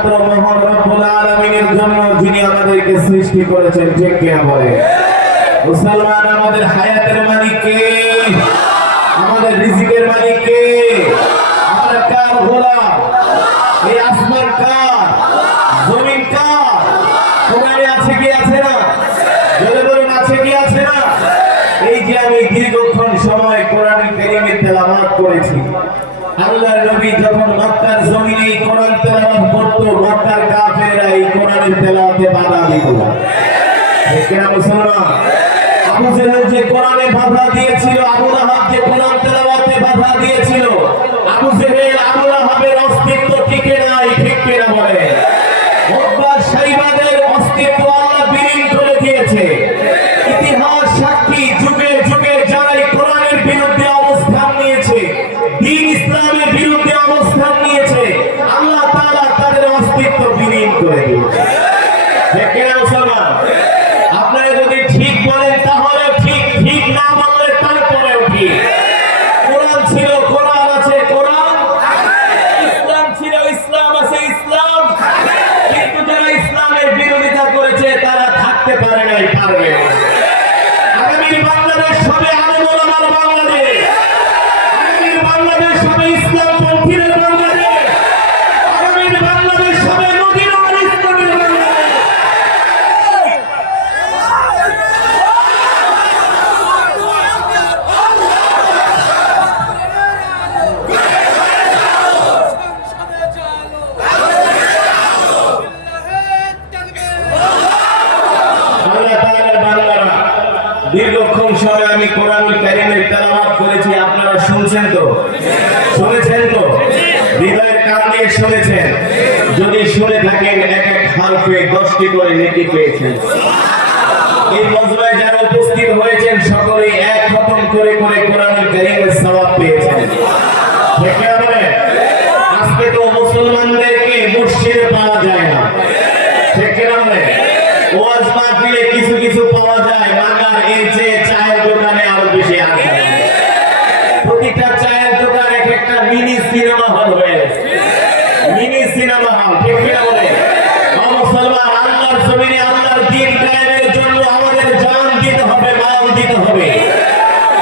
মহান রব্বুল আলামিনের জন্য যিনি আমাদেরকে সৃষ্টি করেছেন, ঠিক কি না বলে? মুসলমান, আমাদের হায়াতের মালিক কে? আমাদের রিজিকের মালিক কে? আমরা কার গোলাম? এই আসমান কার? জমিন কার? কোরআনে আছে কি আছে না? বলে বলুন, আছে কি আছে না? এই যে আমি দীর্ঘক্ষণ সময় কোরআনুল কারীমের তেলাওয়াত করেছি, আল্লাহর নবী যখন মক্কার জমিনে কোরআন তেলাওয়াত করত, মক্কার কাফেররা এই কোরআনের তেলাওয়াতে বাধা দিত। ঠিক না মুসলমান? আবু জেহেল যে কোরআনে বাধা দিয়েছিল, আবু লাহাব যে কোরআন তেলাওয়াতে বাধা দিয়েছিল, আবু জেহেল আবু লাহাবের অস্তিত্ব টিকে নাই, ঠিক কি না বলে? উতবা শাইবাদের অস্তিত্ব আল্লাহ বিলীন করে দিয়েছে। ইতিহাস সাক্ষী, যুগে যুগে যারা এই কোরআনের বিরুদ্ধে অবস্থান নিয়েছে, দ্বীন ইসলামের বিরুদ্ধে অবস্থান নিয়েছে, আল্লাহ তাআলা তাদের অস্তিত্ব বিলীন করে দিয়েছে। ঠিক কি না মুসলমান? আপনারা যদি ঠিক বলেন তাহলে ঠিক, ঠিক না বললে তারপরেও ঠিক। কোরআন ছিল, কোরআন আছে, কোরআন। ইসলাম ছিল, ইসলাম আছে, ইসলাম। কিন্তু যারা ইসলামের বিরোধিতা করেছে তারা থাকতে পারে নাই, পারবে না। আগামীর বাংলাদেশ হবে আলেম ওলামার বাংলাদেশ। আগামীর বাংলাদেশ হবে ইসলাম পন্থীদের বাংলাদেশ। আগামীর বাংলাদেশ হবে মদিনা আল ইসলামের বাংলাদেশ। দীর্ঘক্ষণ সময় আমি কোরআনুল কারীমের তেলাওয়াত করেছি, আপনারা শুনছেন তো? শুনেছেন তো? হৃদয়ের কান দিয়ে শুনেছেন? যদি শুনে থাকেন, এক এক হারফে 10টি করে নেকি পেয়েছেন। এই মজমায় যারা উপস্থিত হয়েছেন সকলেই এক খতম করে করে কোরআনুল কারীমের সওয়াব পেয়েছেন। ঠিক কি বলেন? আজকে তো মুসলমানদেরকে মসজিদে পাওয়া যায় না, ঠিক কি বলেন? ওয়াজ মাহফিলে কিছু কিছু পাওয়া যায়, মাগার এর চেয়ে চায়ের দোকানে আরো বেশি আছে। প্রতিটা চায়ের দোকান এক একটা মিনি সিনেমা হল হয়ে গেছে, মিনি সিনেমা হল। ঠিক কি বলে? মুসলমান, আল্লাহর জমিনে আল্লাহর দ্বীন কায়েমের জন্য আমাদের জান দিতে হবে, মাল দিতে হবে,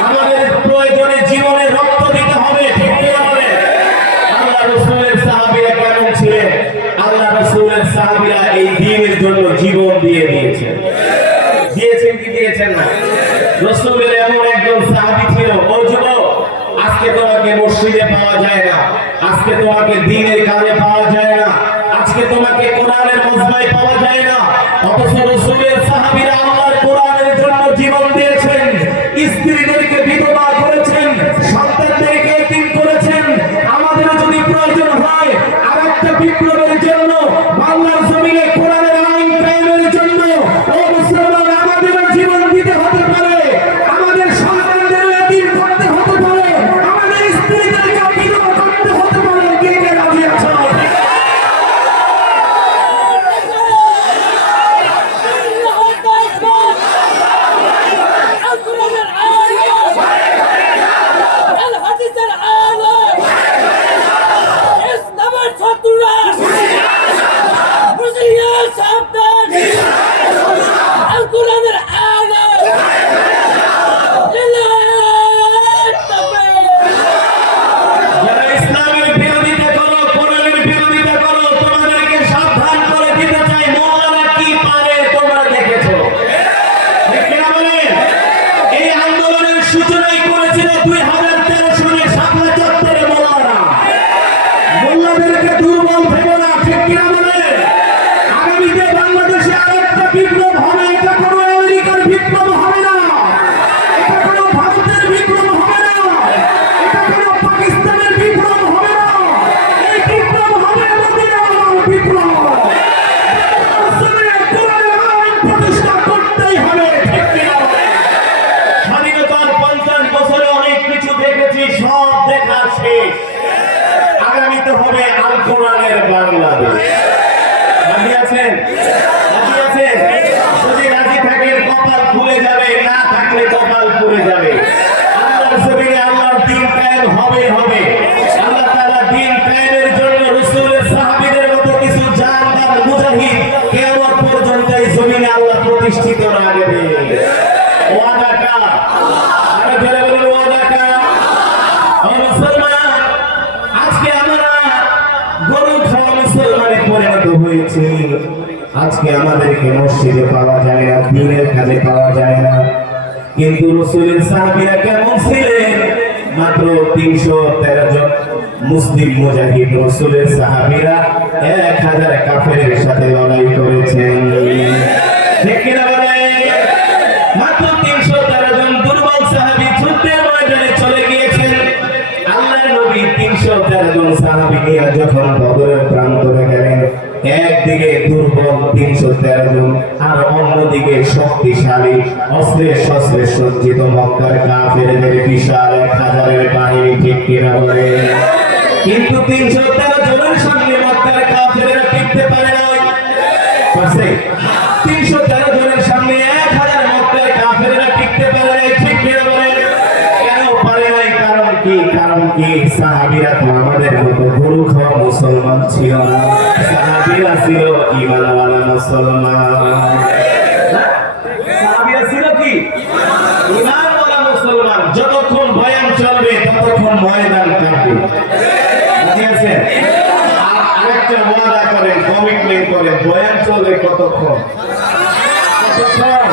আমাদের প্রয়োজনে জীবনে রক্ত দিতে হবে। ঠিক কি বলে? আল্লাহ রাসূলের সাহাবীরা কেমন ছিলেন? আল্লাহ রাসূলের সাহাবীরা এই দ্বীনের জন্য জীবন দিয়ে দিয়েছেন। দিয়েছেন কি দিয়েছেন না? রাসূলের এমন একজন সাহাবী ছিল, ও যুবক, আজকে তোমাকে মসজিদে পাওয়া যায় না, আজকে তোমাকে দ্বীনের কাজে পাওয়া যায় না, আজকে তোমাকে কোরআনের মজমায় পাওয়া যায় না, অথচ রাসূলের সাহাবীরা আল্লাহর কোরআনের জন্য জীবন দিয়েছেন, স্ত্রীদেরকে বিধবা করেছেন, সন্তানদেরকে এতিম করেছেন। আমাদের যদি প্রয়োজন হয় আরেকটা বিপ্লবের জন্য, বাংলার জমিনে কোরআনের আইন কায়েমের জন্য, ও মুসলমান, আমাদের জীবন দিতে হতে পারে, আমাদের সন্তানদের এতিম করতে হতে পারে, আমাদের স্ত্রীদেরকে বিধবা করতে হতে পারে। কে কে রাজি আছো? প্রতিষ্ঠিত রাখবে। ওয়াদাটা আরো জোরে বলুন, ওয়াদাটা। ও মুসলমান, আজকে আমরা গরু খাওয়া মুসলমানে পরিণত হয়েছি। আজকে আমাদেরকে মসজিদে পাওয়া যায় না, দিনের কাজে পাওয়া যায় না, কিন্তু রাসূলের সাহাবীরা কেমন ছিলেন? মাত্র 313 জন মুসলিম মুজাহিদ রাসূলের সাহাবীরা 1000 কাফেরের সাথে লড়াই করেছেন। ঠিক কিনা বলেন? মাত্র 313 জন দুর্বল সাহাবী যুদ্ধের ময়দানে চলে গিয়েছেন। আল্লাহর নবী 313 জন সাহাবী নিয়ে যখন বদরের প্রান্তরে গেলেন, একদিকে দুর্বল 313 জন আর অন্যদিকে শক্তিশালী অস্ত্রে শস্ত্রে সজ্জিত মক্কার কাফেরদের বিশাল 1000-এর বাহিনী। ঠিক কিনা বলে? কিন্তু 313 জনের সামনে মক্কার কাফেররা টিকতে পারে না। পারছে? 313 জনের সামনে 1000 মক্কার কাফেররা টিকতে পারে না। ঠিক কিনা বলে? কেন পারে নাই? কারণ কি? কারণ কি? সাহাবীরা তো আমাদের মতো গরু খাওয়া মুসলমান ছিল না, সাহাবীরা ছিল ঈমানওয়ালা মুসলমান। সাহাবীরা ছিল কি? ঈমানওয়ালা মুসলমান। যতক্ষণ বয়ান চলবে ততক্ষণ ময়দান কাটবে। ঠিক আছে? আরেকটা ওয়াদা করেন, কমিটমেন্ট করেন, বয়ান চলবে কতক্ষণ? কতক্ষণ?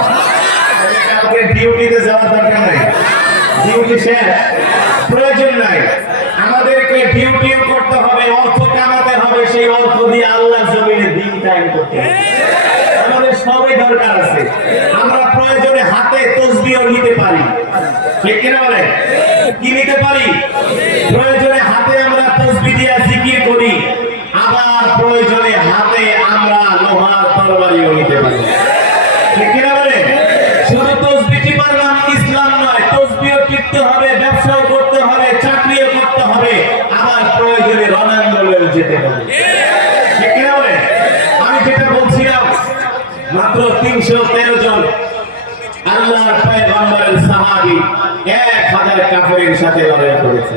কালকে ডিউটিতে যাওয়ার দরকার নাই, ডিউটি শেষ, প্রয়োজন নাই। আমাদেরকে ডিউটিও করতে হবে, অর্থ কামাতে হবে, সেই অর্থ দিয়ে আল্লাহর জমিনে দিন কায়েম করতে হবে। আমাদের সবই দরকার আছে। আমরা প্রয়োজনে হাতে তাসবিহ নিতে পারি। ঠিক কিনা বলে? কি নিতে পারি? প্রয়োজনে হাতে আমরা তাসবিহ দিয়ে জিকির করি, আবার প্রয়োজনে হাতে আমরা লোহার তরবারিও নিতে পারি। ঠিক কিনা বলে? শুধু তাসবিহই পারলাম ইসলাম নয়, তাসবিহ টিকতে হবে, ব্যবসাও করতে হবে, চাকরিও করতে হবে, আবার প্রয়োজনে রণাঙ্গনে যেতে হবে। ঠিক কিনা বলে? আমি যেটা বলছিলাম, মাত্র 313 জন আল্লাহর পয়গম্বরের সাহাবী 1000 কাফেরের সাথে লড়াই করেছে।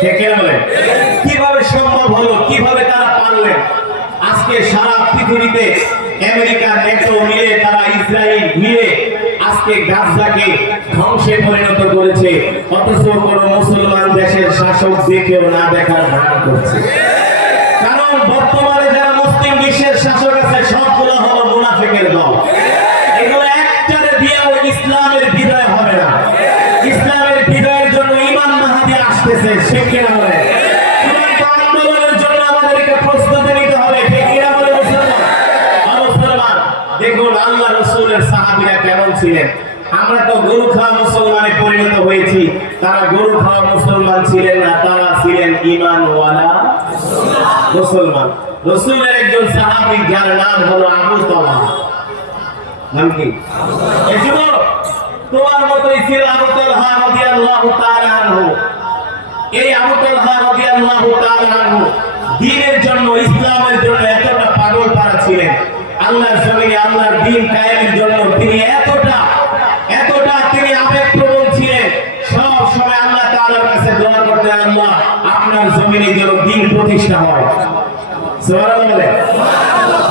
ঠিক কিনা বলে? কিভাবে সম্ভব হলো? কিভাবে তারা পারলেন? আজকে সারা পৃথিবীতে আমেরিকা, নেটো মিলে, তারা ইসরায়েল মিলে আজকে গাজাকে ধ্বংসে পরিণত করেছে, অথচ কোনো মুসলমান দেশের শাসক দেখেও না দেখার ভান করছে। কারণ বর্তমানে যারা মুসলিম বিশ্বের শাসক আছে সবগুলো হলো মুনাফিকের দল। এগুলো একটারে দিয়েও ইসলামের বিজয় হবে না। ইসলামের বিজয়ের জন্য ইমাম মাহদী আসতেছে। সে কিনা বলে? আন্দোলনের জন্য আমাদেরকে প্রস্তুতি নিতে হবে। ঠিক কিনা বলে মুসলমান? দেখুন আল্লাহ রাসূলের সাহাবীরা কেমন ছিলেন। আমরা তো গরু খাওয়া মুসলমানে পরিণত হয়েছি, তারা গরু খাওয়া মুসলমান ছিলেন না, তারা ছিলেন ঈমানওয়ালা মুসলমান। রাসূলের একজন সাহাবী যার নাম হলো আবু তালহা। নাম কি? এই যুবক, তোমার মতই ছিল আবু তালহা রাদিয়াল্লাহু তাআলা আনহু। এই আবু তালহা রাদিয়াল্লাহু তাআলা আনহু দ্বীনের জন্য, ইসলামের জন্য এতটা পাগল পারা ছিলেন। আল্লাহর জমিনে আল্লাহর দ্বীন কায়েমের জন্য তিনি এতটা তিনি আবেগপ্রবণ ছিলেন। সব সময় আল্লাহ তাআলার কাছে দোয়া করতেন, আল্লাহ আপনার জমিনে যেন দ্বীন প্রতিষ্ঠা হয়। সুবহানাল্লাহ।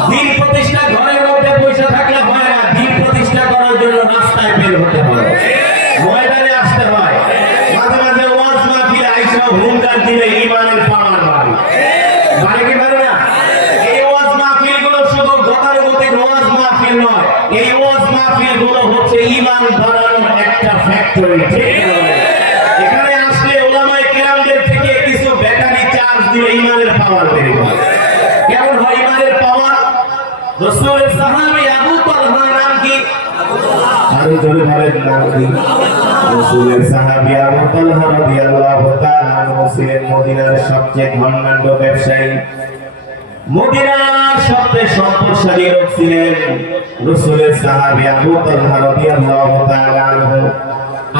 দ্বীন প্রতিষ্ঠা ঘরের মধ্যে পয়সা থাকলে হয় না, দ্বীন প্রতিষ্ঠা করার জন্য রাস্তায় বের হতে হয়, ময়দানে আসতে হয়। মাঝে মাঝে ওয়াজ মাহফিল আইসা হুঙ্কার দিলে ঈমানের পাওয়ার বাড়ে। বাড়ে কি বাড়ে না? এই ওয়াজ মাহফিলগুলো শুধু গতানুগতিক ওয়াজ মাহফিল নয়, এই ওয়াজ মাহফিলগুলো হচ্ছে ঈমান বাড়ানোর একটা ফ্যাক্টরি। ঠিক আছে? এখানে আসলে উলামায়ে কেরামদের থেকে কিছু ব্যাটারি চার্জ দিলে ঈমানের পাওয়ার বেড়ে যায়। কেমন হয় ঈমানের পাওয়ার? রাসূলের সাহাবী আবু তালহা নাম কি? আরো জোরে বলেন নাম কি? রাসূলের সাহাবী আবু তালহা রাদিয়াল্লাহু তাআলা আনহু ছিলেন মদিনার সবচেয়ে ধনাঢ্য ব্যবসায়ী, মদিনার সবচেয়ে সম্পদশালী লোক ছিলেন রাসূলের সাহাবী আবু তালহা রাদিয়াল্লাহু তাআলা আনহু।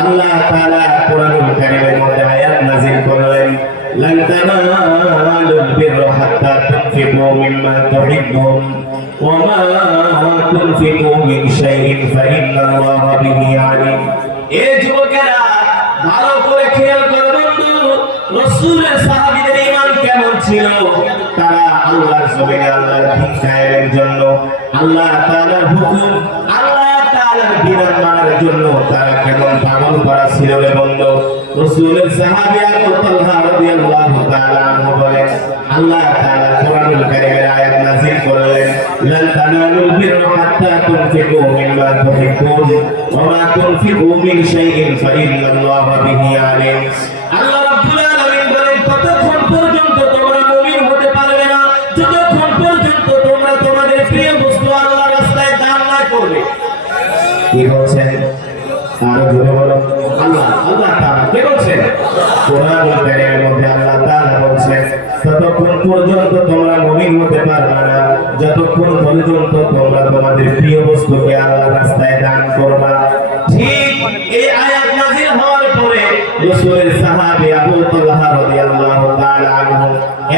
আল্লাহ তাআলা কোরআনুল কারীমের মধ্যে আয়াত নাযিল করলেন, লান তানালুল বিররা হাত্তা তুনফিকু মিম্মা তুহিব্বুন ওয়া মা তুনফিকু মিন শাইইন ফাইন্নাল্লাহা বিহি আলিম। এ যুবকেরা ভালো করে খেয়াল করো বন্ধু, রাসূলের সাহাবীদের ঈমান কেমন ছিল। তারা আল্লাহর জমিনে আল্লাহর দ্বীন কায়েমের জন্য আল্লাহ তাআলার হুকুম তাআলার বিধান মানার জন্য তারা কেমন পাগল করা ছিল রে বন্ধু। রাসূলের সাহাবী আবু তালহা রাদিয়াল্লাহু তাআলা আনহু বলেন, আল্লাহ তাআলা কোরআনুল কারীমের আয়াত নাযিল করলেন, লান তানালুল বিররা হাত্তা তুনফিকু মিম্মা তুহিব্বুন ওয়া মা তুনফিকু মিন শাইইন ফাইন্নাল্লাহা বিহি আলিম। আল্লাহ রাব্বুল আলামিন বলেন, ততক্ষণ পর্যন্ত তোমরা মুমিন হতে পারবে না যতক্ষণ পর্যন্ত তোমরা তোমাদের প্রিয় বস্তু আল্লাহর রাস্তায় দান না করবে। কি বলছেন? আরো জোরে বলো। আল্লাহ তাআলা কি বলছেন? কোরআনুল কারীমের মধ্যে আল্লাহ তাআলা বলছেন, ততক্ষণ পর্যন্ত তোমরা মুমিন হতে পারবে না যতক্ষণ পর্যন্ত তোমরা তোমাদের প্রিয় বস্তুকে আল্লাহর রাস্তায় দান করবে। ঠিক এই আয়াত নাযিল হওয়ার পরে রাসূলের সাহাবী আবু তালহা রাদিয়াল্লাহু তাআলা আনহু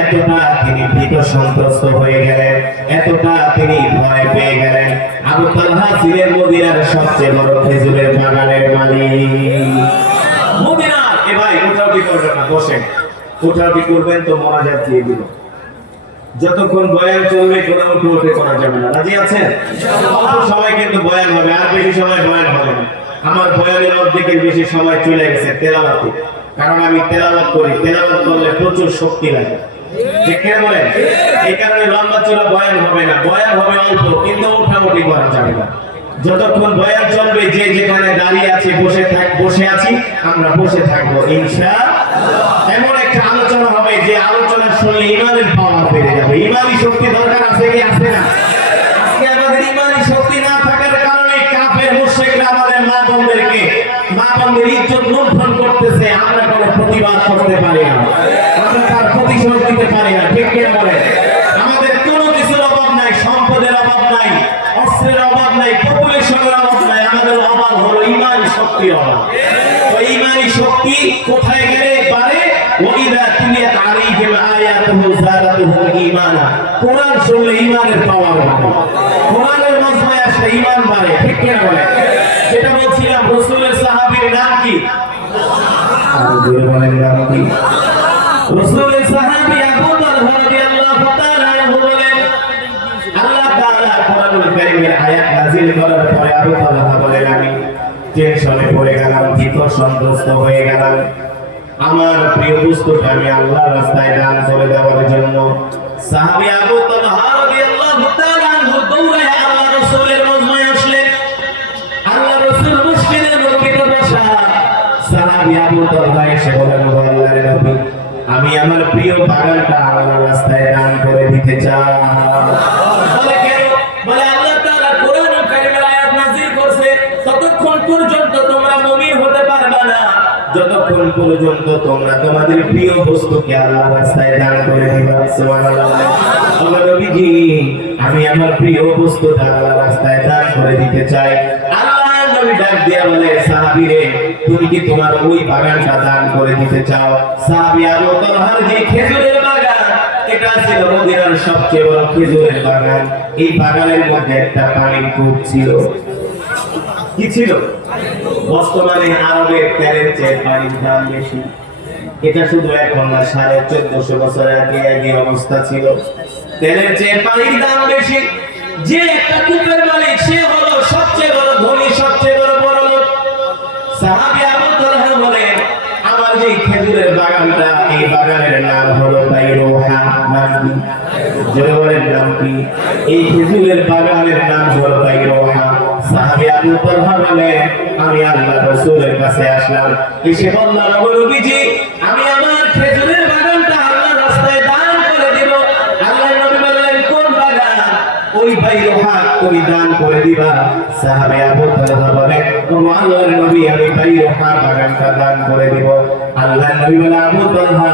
এতটা তিনি ভীত সন্ত্রস্ত হয়ে গেলেন, এতটা তিনি ভয় পেয়ে গেলেন। আবু তালহা ছিলেন মদিনার সবচেয়ে বড় খেজুরের বাগানের মালিক। মদিনার এ ভাই উঠাউটি করবেন না, বসেন। উঠাউটি করবেন তো মোনাজাত দিয়ে দিব। যতক্ষণ বয়ান চলবে কোনো উঠাউটি করা যাবে না। রাজি আছেন? অল্প সময় কিন্তু বয়ান হবে, আর বেশি সময় বয়ান হবে না। আমার বয়ানের অর্ধেকের বেশি সময় চলে গেছে তেলাওয়াতে, কারণ আমি তেলাওয়াত করি। তেলাওয়াত করলে প্রচুর শক্তি লাগে। দেখে বলেন, এই কারণে লম্বা চড়া বয়ান হবে না, বয়ান হবে অল্প, কিন্তু উঠাউটি করা যাবে না। যতক্ষণ বয়ান চলবে যে যেখানে দাঁড়িয়ে আছে বসে আছি আমরা বসে থাকবো ইনশাআল্লাহ। এমন একটা আলোচনা হবে যে আলোচনা শুনলে ঈমানের পাওয়ার বেড়ে যাবে। ঈমানি শক্তি দরকার আছে কি আছে না? আজকে আমাদের ঈমানি শক্তি না থাকার কারণে কাফের মুশরিকরা আমাদের মা বোনদের ইজ্জত লুণ্ঠন করতেছে। আমরা কোনো প্রতিবাদ করতে পারি না, আমরা তার প্রতিশোধ দিতে পারি না। ঠিক কি বলেন? আমাদের কোনো কিছুর অভাব নাই, সম্পদের অভাব নাই, অস্ত্রের অভাব নাই, পপুলেশনের অভাব নাই। আমাদের অভাব হলো ঈমানি শক্তির অভাব। ওই ঈমানি শক্তি কোথায় গেলে পারে? ওয়াইদা তুলিয়াত আলাইহিম আয়াতুহু যাদাতুহুম ঈমানা। কোরআন শুনলে ঈমানের পাওয়ার বাড়ে, কোরআনের মজমায় আসলে ঈমান বাড়ে। ঠিক কি বলেন? যেটা বলছিলাম, রাসূলের সাহাবীর নাম কি? আর জোরে বলেন নাম কি? রাসূলের সাহাবী আবু তালহা রাদিয়াল্লাহু তাআলা আনহু বলেন, আল্লাহ তাআলা কোরআনুল কারীমের আয়াত নাযিল করার পরে আবু তালহা বলেন, আমি টেনশনে পড়ে গেলাম, ভীত সন্ত্রস্ত হয়ে গেলাম। আমার প্রিয় বস্তুটা আমি আল্লাহর রাস্তায় দান করে দেওয়ার জন্য সাহাবী আবু তালহা রাদিয়াল্লাহু তাআলা আনহু দৌড়ায় আল্লাহ রাসূলের মজমায় আসলেন। আল্লাহ রাসূল মসজিদের মধ্যে বসা। সাহাবী আবু তালহা এসে বলেন, আল্লাহর নবী, আমি আমার প্রিয় বাগানটা আল্লাহর রাস্তায় দান করে দিতে চাই। বলে কেন? বলে আল্লাহ তাআলা কোরআনুল কারীমের আয়াত নাযিল করছে, ততক্ষণ পর্যন্ত তোমরা মুমিন হতে পারবে না যতক্ষণ পর্যন্ত তোমরা তোমাদের প্রিয় বস্তুকে আল্লাহর রাস্তায় দান করে দিবা। সুবহানাল্লাহ। আল্লাহ নবীজি, আমি আমার প্রিয় বস্তুটা আল্লাহর রাস্তায় দান করে দিতে চাই। আল্লাহ নবী ডাক দিয়া বলে, সাহাবীরে, তুমি কি তোমার ওই বাগানটা দান করে দিতে চাও? সাহাবী আবু তালহার যে খেজুরের বাগান, এটা ছিল মদিনার সবচেয়ে বড় খেজুরের বাগান। এই বাগানের মধ্যে একটা পানির কূপ ছিল। কি ছিল? বর্তমানে আরবের তেলের চেয়ে পানির দাম বেশি। এটা শুধু এখন না, 1450 বছর আগে অবস্থা ছিল। তেলের চেয়ে পানির দাম বেশি। যে একটা কূপের মালিক, সে হলো সবচেয়ে বড় ধনী, সবচেয়ে বড় লোক। সাহাবী আবু তালহা বলেন, আমার যে খেজুরের বাগানটা, এই বাগানের নাম হলো বাইরুহা। নাম কি? জোরে বলেন, নাম কি? এই খেজুরের বাগানের নাম হলো বাইরুহা। সাহাবী আবু তালহা বলেন, আমি আল্লাহর রাসূলের কাছে আসলাম, এসে বললাম, নবীজি, আমি আমার খেজুরের বাগানটা আল্লাহর রাস্তায় দান করে দিব। আল্লাহর নবী বললেন, কোন বাগান? ওই বাইরুহা তুমি দান করে দিবা। সাহাবী আবু তালহা বলেন, ও আল্লাহর নবী, আমি বাইরুহা বাগানটা দান করে দিব। আল্লাহর নবী বলে, আবু তালহা,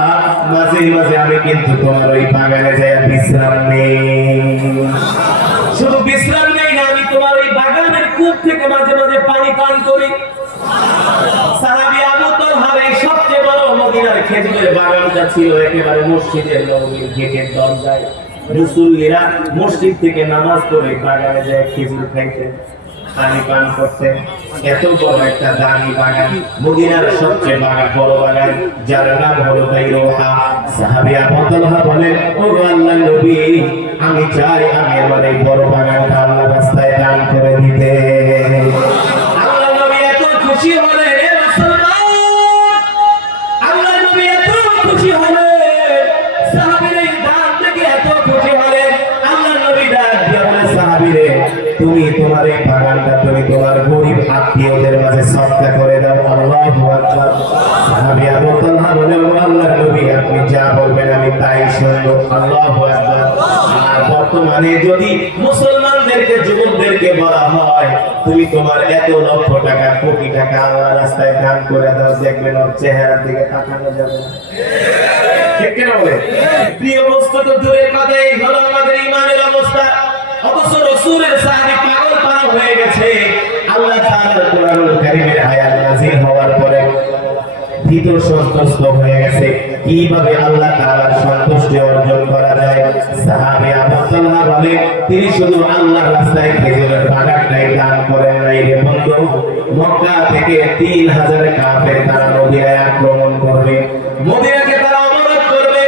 মাঝে মাঝে আমি কিন্তু তোমার ওই বাগানে যাই বিশ্রাম নেই। শুধু বিশ্রাম নেই না, আমি তোমার ওই বাগানের কূপ থেকে মাঝে মাঝে পানি পান করি। সাহাবী আবু তালহার এই সবচেয়ে বড় মদিনার খেজুরের বাগানটা ছিল একেবারে মসজিদের নববীর গেটের দরজায়। মুসল্লিরা মসজিদ থেকে নামাজ পড়ে বাগানে যায় খেজুর খাইতেন, পানি পান করতেন। এত বড় একটা দামি বাগান, মদিনার সবচেয়ে বড় বাগান, যার নাম হলো বাইরুহা। সাহাবী আবু তালহা বলেন, ও আল্লাহর নবী, আমি চাই আমি আমার এই বড় বাগানটা আল্লাহর রাস্তায় দান করে দিতে। তুমি তোমার এই বাগানটা তুমি তোমার গরিব আত্মীয়দের মাঝে সদকা করে দাও। আল্লাহু আকবার। সাহাবী আবু তালহা বলেন, আল্লাহর নবী আপনি যা বলবেন আমি তাই শুনবো। আল্লাহু আকবার। আর বর্তমানে যদি মুসলমানদেরকে যুবকদেরকে বলা হয় তুমি তোমার এত লক্ষ টাকা কোটি টাকা আল্লাহর রাস্তায় দান করে দাও, দেখবেন ওর চেহারার দিকে তাকানো যাবে না। ঠিক কিনা বলে? প্রিয় বস্তু তো দূরের কথা, এই হলো আমাদের ঈমানের অবস্থা। অথচ রাসূলের সাহাবী পাগল পারা হয়ে গেছে। আল্লাহ তাআলার কোরআনুল কারীমের আয়াত নাযিল হওয়ার পরে ভীত সন্তুষ্ট হয়ে গেছে কিভাবে আল্লাহ তাআলার সন্তুষ্টি অর্জন করা যায়। সাহাবী আবু তালহা বলে তিনি শুধু আল্লাহর রাস্তায় খেজুরের বাগানটাই দান করেন নাই রে বন্ধু, মক্কা থেকে 3000 কাফের তারা মদিনায় আক্রমণ করবে, মদিনাকে তারা অবরোধ করবে।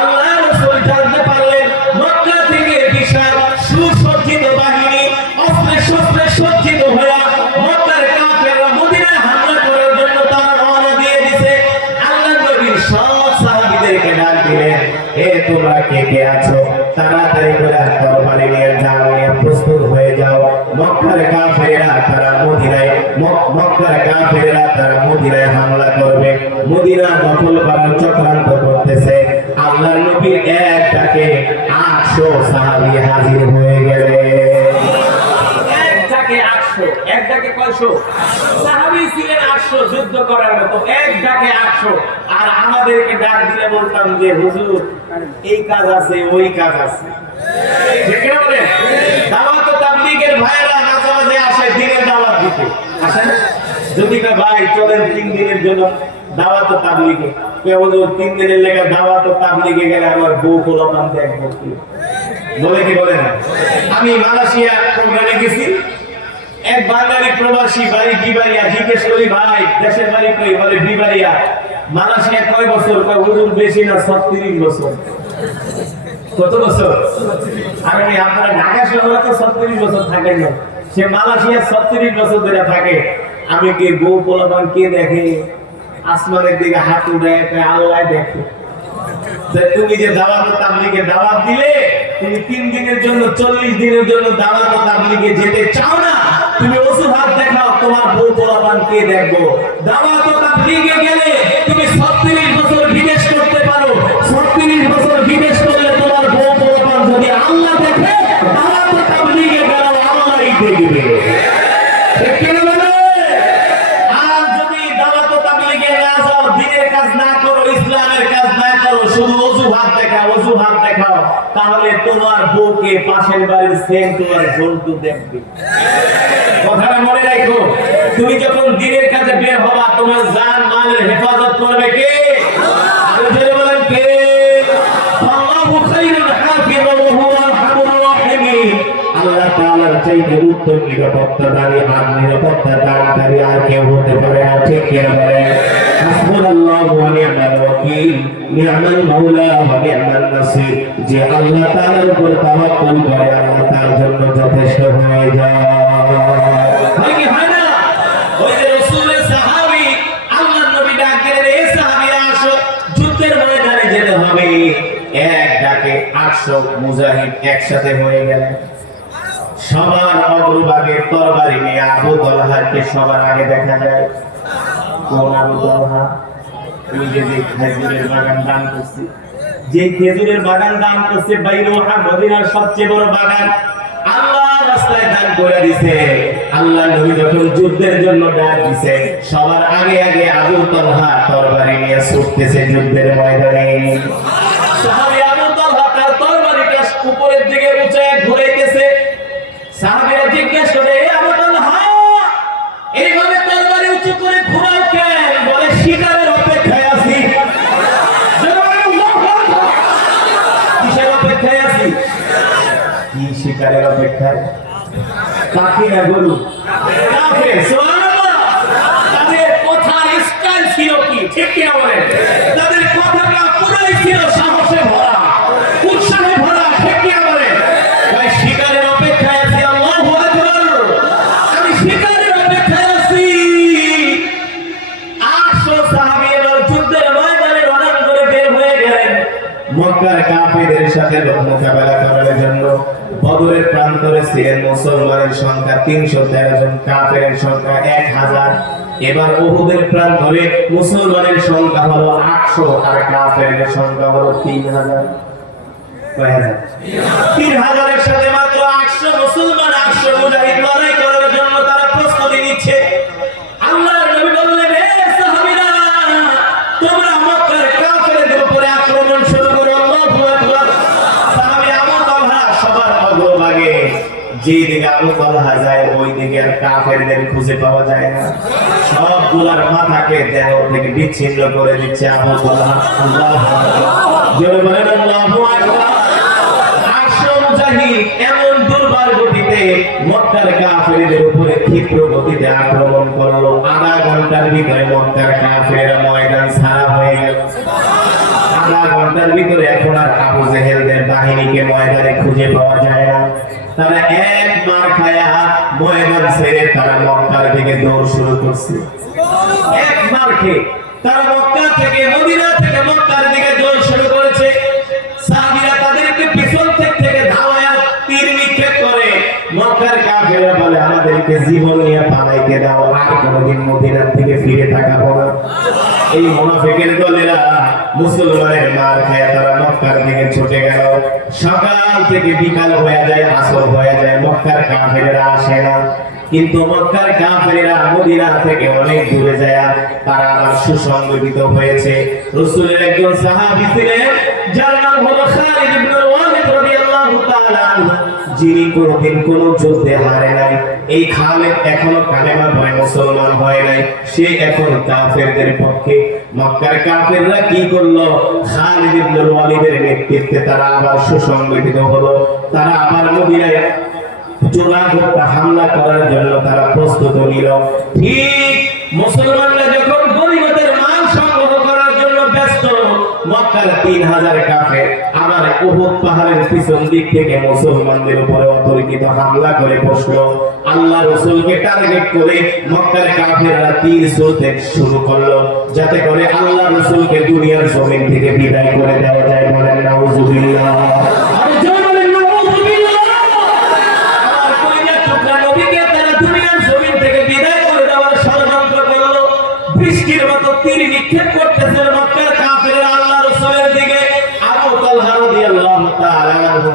আল্লাহ রাসূল জানতে পারলেন মক্কা থেকে বিশাল সুসজ্জিত বাহিনী অস্ত্রে শস্ত্রে সজ্জিত হয়ে মক্কার কাফেররা মদিনায় হামলা করার জন্য তারা রওনা দিয়ে দিয়েছে। আল্লাহর নবী সব সাহাবীদেরকে ডাক দিলেন, হে তোমরা কে কে আছো তাড়াতাড়ি করে তরবারি নিয়ে ঢাল নিয়ে প্রস্তুত হয়ে যাও। মক্কার কাফেররা তারা মদিনায় হামলা করবে, মদিনা দখল করার চক্রান্ত করতেছে। আল্লাহর নবীর এক ডাকে 800 সাহাবী হাজির হয়ে গেলেন। এক ডাকে 800, এক ডাকে কয়শো সাহাবী ছিলেন 800 যুদ্ধ করার মতো, এক ডাকে 800। আর আমাদেরকে ডাক দিলে বলতাম যে হুজুর এই কাজ আছে ওই কাজ আছে। ঠিক না বলে? দাওয়াত ও তাবলীগের ভাইরা মাঝে মাঝে আসে দিনের দাওয়াত দিতে, আসে না? যদি কা ভাই চলেন 3 দিনের জন্য দাওয়াত ও তাবলীগে, কে হুজুর 3 দিনের লেগে দাওয়াত ও তাবলীগে গেলে আমার বউ পোলাপান দেখবো কি বলে, কি বলে না? আমি মালয়েশিয়া প্রোগ্রামে গেছি, এক বাঙালি প্রবাসী বাড়ি বিবাড়িয়া, জিজ্ঞেস করি ভাই দেশের বাড়ি কই, বলে বিবাড়িয়া। মালয়েশিয়া কয় বছর? কয় হুজুর বেশি না 36 বছর। কত বছর? আমি আপনারা ঢাকা শহরে তো 36 বছর থাকেন না, সে মালয়েশিয়া 36 বছর ধরে থাকে। আমি কি বউ পোলাপান কে দেখে? আসমানের দিকে হাত উঠায়, আল্লাহ দেখে। তুমি যে দাওয়াত ও তাবলীগে দাওয়াত দিলে, তুমি 3 দিনের জন্য 40 দিনের জন্য দাওয়াত ও তাবলীগে যেতে চাও না, তুমি অজুহাত দেখাও তোমার বউ পোলাপান কে দেখবো। দাওয়াত ও তাবলীগে গেলে তুমি 36 বছর বিদেশ করতে পারো, 36 বছর বিদেশ করলে তোমার বউ পোলাপান যদি আল্লাহ দেখে, দাওয়াত ও তাবলীগে গেলে আল্লাহই দেখবে। ঠিক কি না বলে? আর যদি দাওয়াত ও তাবলীগে না যাও, দ্বীনের কাজ না করো, ইসলামের কাজ না করো, শুধু অজুহাত দেখাও, তাহলে তোমার বউকে পাশের বাড়ির সেন তোমার জন্তু দেখবে। কথাটা মনে রাখো, তুমি যখন দ্বীনের কাজে বের হবা তোমার জান মালের হেফাজত করবে কে? আল্লাহ বলেন কে? আল্লাহু খায়রুল হাফিজ ওয়া হুয়া আরহামুর রাহিমিন। আল্লাহ তাআলার চাইতে উত্তম নিরাপত্তাদারী আর নিরাপত্তাদানকারী আর কেউ হতে পারে না। ঠিক কি বলে? হাসবুনাল্লাহু ওয়া নি'মাল ওয়াকিল, নি'মাল মাওলা ওয়া নি'মান নাসির। যে আল্লাহ তাআলার উপর তাওয়াক্কুল করে আল্লাহ তার জন্য যথেষ্ট হয়ে যায়। হয় কি হয় না? ওই যে রাসূলের সাহাবী আল্লাহর নবী ডাক দিলেন, এই সাহাবীরা আসো, যুদ্ধের ময়দানে যেতে হবে। এক ডাকে 800 মুজাহিদ একসাথে হয়ে গেলেন। সবার অগ্রভাগে তরবারি নিয়ে আবু তালহাকে সবার আগে দেখা যায়। কোন আবু তালহা? ওই যে খেজুরের বাগান দান করছে, যে খেজুরের বাগান দান করছে, বাইরুহা মদিনার সবচেয়ে বড় বাগান, আল্লাহ রাস্তায় দান করে দিয়েছে। আল্লাহ নবী যখন যুদ্ধের জন্য ডাক দিয়েছে, সবার আগে আগে আবু তালহা তরবারি নিয়ে ছুটতেছে যুদ্ধের ময়দানে। সাহাবী আবু তালহা তার তরবারিটা উপরের দিকে উঁচায় ঘুরাইতেছে। সাহাবীরা জিজ্ঞেস করে, আবু তালহা এইভাবে তরবারি উঁচু করে ঘুরাও কেন? বলে শিকারের অপেক্ষায় আছি। কিসের অপেক্ষায় আছি? কি শিকারের অপেক্ষায়? পাখি না গরু? কাফের। সুবহানাল্লাহ। তাদের কথার স্টাইল ছিল কি? ঠিক কি বলেন? তাদের কথাটা পুরাই ছিল সাহসে ভরা, উৎসাহে ভরা। ঠিক কি বলেন? ভাই শিকারের অপেক্ষায় আছি। আল্লাহু আকবার। আমি শিকারের অপেক্ষায় আছি। 800 সাহাবী এবার যুদ্ধের ময়দানে রওনা করে বের হয়ে গেলেন মক্কার কাফেরদের সাথে মোকাবেলা করার জন্য। বদরের প্রান্তরে ছিলেন মুসলমানের সংখ্যা 313 জন, কাফেরের সংখ্যা 1000। এবার উহুদের প্রান্তরে মুসলমানের সংখ্যা হলো 800 আর কাফেরের সংখ্যা হলো 3000। 3000 এর সাথে মাত্র 800 মুসলমান, 800 মুজাহিদ লড়াই করার জন্য তারা প্রস্তুতি নিচ্ছে। আল্লাহর নবী বললেন, হে সাহাবীরা, তোমরা মক্কার কাফেরদের উপরে আক্রমণ শুরু করো। আল্লাহু আকবার। সাহাবী আবু তালহা সবার অগ্রভাগে, যেদিকে আবু তালহা যায় ওই দিকে আর কাফেরদের খুঁজে পাওয়া যায় না। সবগুলার মাথাকে দেহ থেকে বিচ্ছিন্ন করে দিচ্ছে আবু তালহা। আল্লাহু আকবার। জোরে বলেন আল্লাহু আকবার। এমন দুর্বার গতিতে মক্কার কাফেরদের উপরে ক্ষিপ্র গতিতে আক্রমণ করলো। আধা ঘন্টার ভিতরে মক্কার কাফেররা ময়দান ছাড়া হয়ে গেল। আধা ঘন্টার ভিতরে এখন আর আবু জেহেলদের বাহিনীকে ময়দানে খুঁজে পাওয়া যায় না। তারা একবার খায়া ময়দান ছেড়ে তারা মক্কার দিকে দৌড় শুরু করছে। একবার খেয়ে তারা মক্কা থেকে, মদিনা থেকে মক্কার দিকে দৌড় শুরু করেছে। সাহাবীরা তাদেরকে পিছন থেকে ধাওয়া তীর নিক্ষেপ করে। মক্কার কাফেররা বলে, আমাদেরকে জীবন নিয়ে পালাইতে দাও, আর কোনোদিন মদিনার থেকে ফিরে তাকাবো না। এই মুনাফিকের দলেরা মুসলমানের মার খায় তারা মক্কার দিকে ছুটে গেল। সকাল থেকে বিকাল হয়ে যায়, আসর হয়ে যায়, মক্কার কাফেররা আসে না। কিন্তু মক্কার কাফেররা মদিনা থেকে অনেক দূরে যায়, তারা আবার সুসংগঠিত হয়েছে। রাসূলের একজন সাহাবী ছিলেন যার নাম হলো খালিদ ইবনে ওয়ালিদ রাদিয়াল্লাহু তাআলা আনহু, যিনি কোনদিন কোন যুদ্ধে হারে নাই। এই খালিদ এখনো কালেমা পড়ে মুসলমান হয় নাই, সে এখন কাফেরদের পক্ষে। মক্কার কাফেররা কি করলো? খালিদ ইবনে ওয়ালিদের নেতৃত্বে তারা আবার সুসংগঠিত হলো। তারা আবার মদিনায় জোরাঘাটে হামলা করার জন্য তারা প্রস্তুত নিল। ঠিক মুসলমানরা যখন গনিমতের মাল সংগ্রহ করার জন্য ব্যস্ত, মক্কার 3000 কাফের আবার উহুদ পাহাড়ের পিছন দিক থেকে মুসলমানদের উপরে অতর্কিত হামলা করে বসলো। আল্লাহ রাসূলকে টার্গেট করে মক্কার কাফেররা তীর ছুড়তে শুরু করলো, যাতে করে আল্লাহ রাসূলকে দুনিয়ার জমিন থেকে বিদায় করে দেওয়া যায়। বলেন নাউযুবিল্লাহ। বৃষ্টির মতো তীর নিক্ষেপ করতেছে মক্কার কাফেররা আল্লাহ রাসূলের দিকে। আবু তালহা রাদিয়াল্লাহু তাআলা আনহু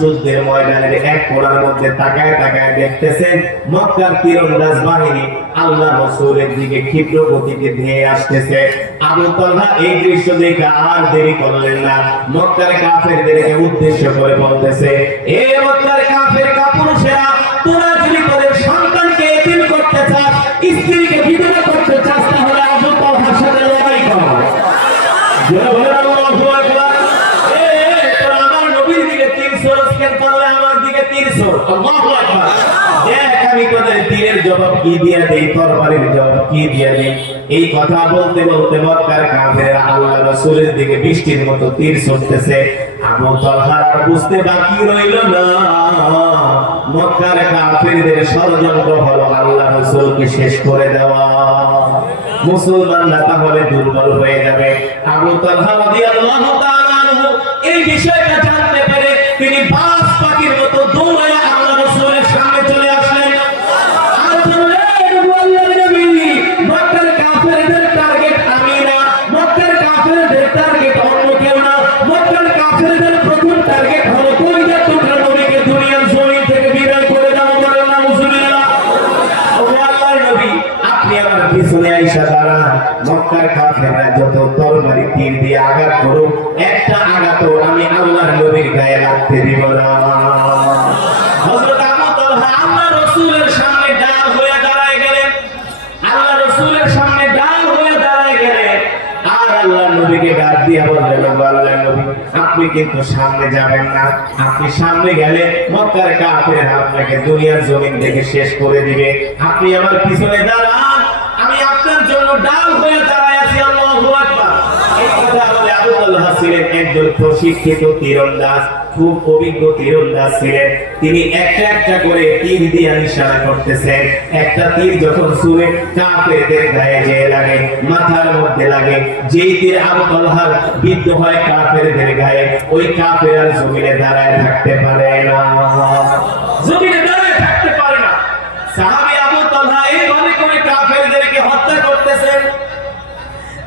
যুদ্ধের ময়দানের এক কোণার মধ্যে তাকায় তাকায় দেখতেছেন মক্কার তীরন্দাজ বাহিনী আল্লাহ রাসূলের দিকে ক্ষিপ্র গতিতে ধেয়ে আসতেছে। আবু তালহা এই দৃশ্য দেখে আর দেরি করলেন না, মক্কার কাফেরদেরকে উদ্দেশ্য করে বলতেছে, এ মক্কার কাফের কাপুরুষেরা, তোরা যদি তোদের সন্তানকে এতিম করতে চাস, স্ত্রীকে বিধবা করতে চাস, তাহলে আবু তালহার সাথে লড়াই কর। জোরে বলেন আল্লাহু আকবার। তোরা আমার নবীর দিকে তীর ছোড়স, কেন পারলে আমার দিকে তীর ছোড়। আল্লাহু আকবার। দেখ আমি তোদের তীরের জবাব কি দিয়ে দেই, তরবারির জবাব কি দিয়ে দেই। এই কথা বলতে বলতে মক্কার কাফেররা আল্লাহ রাসূলের দিকে বৃষ্টির মতো তীর ছুড়তেছে। আবু তালহা আর বুঝতে বাকি রইল না, মক্কার কাফেরদের ষড়যন্ত্র হলো আল্লাহ রাসূলকে শেষ করে দেওয়া। মুসলমানরা তাহলে দুর্বল হয়ে যাবে। আবু তালহা রাদিয়াল্লাহু তাআলা আনহু এই বিষয়টা জানতে পেরে তিনি বাজ পাখির মতো দৌড়ে আল্লাহ রাসূলের সামনে চলে আসলেন আর বললেন, আল্লাহর নবী, মক্কার কাফেরদের টার্গেট আমি না, মক্কার কাফেরদের টার্গেট অন্য কেউ না, মক্কার কাফেরদের প্রথম টার্গেট হলো কলিজা টুকরা নবীকে দুনিয়ার জমিন থেকে বিদায় করে দেওয়া। বলেন নাউযুবিল্লাহ। আল্লাহর নবী, আপনি আমার পিছনে আইসা দাঁড়ান। মক্কার কাফেররা যত তরবারি তীর দিয়ে আঘাত করুক, একটা আঘাতও আমি আল্লাহর নবীর গায়ে লাগতে দিব না। হযরত আবু তালহা আল্লাহ রাসূলের সামনে ডাল হয়ে দাঁড়ায় গেলেন, আল্লাহ রাসূলের সামনে ডাল হয়ে দাঁড়ায় গেলেন। আর আল্লাহ নবীকে ডাক দিয়ে বললেন, আল্লাহর নবী, আপনি কিন্তু সামনে যাবেন না, আপনি সামনে গেলে মক্কার কাফেররা আপনাকে দুনিয়ার জমিন থেকে শেষ করে দিবে। আপনি আমার পিছনে দাঁড়ান, আমি আপনার জন্য ডাল হয়ে দাঁড়ায় আছি। আল্লাহু আকবার। এই কথা বলে আবু তালহা ছিলেন একজন প্রশিক্ষিত তীরন্দাজ, খুব অভিজ্ঞ তীরন্দাজ ছিলেন। তিনি একটা একটা করে তীর দিয়ে নিশানা করতেছেন। একটা তীর যখন ছুঁড়ে কাফেরদের গায়ে যেয়ে লাগে, মাথার মধ্যে লাগে, যেই তীর আবু তালহার বিদ্ধ হয় কাফেরদের গায়ে, ওই কাফের আর জমিনে দাঁড়ায় থাকতে পারে না, জমিনে দাঁড়ায় থাকতে পারে না। সাহাবী আবু তালহা এইভাবে করে কাফেরদেরকে হত্যা করতেছেন।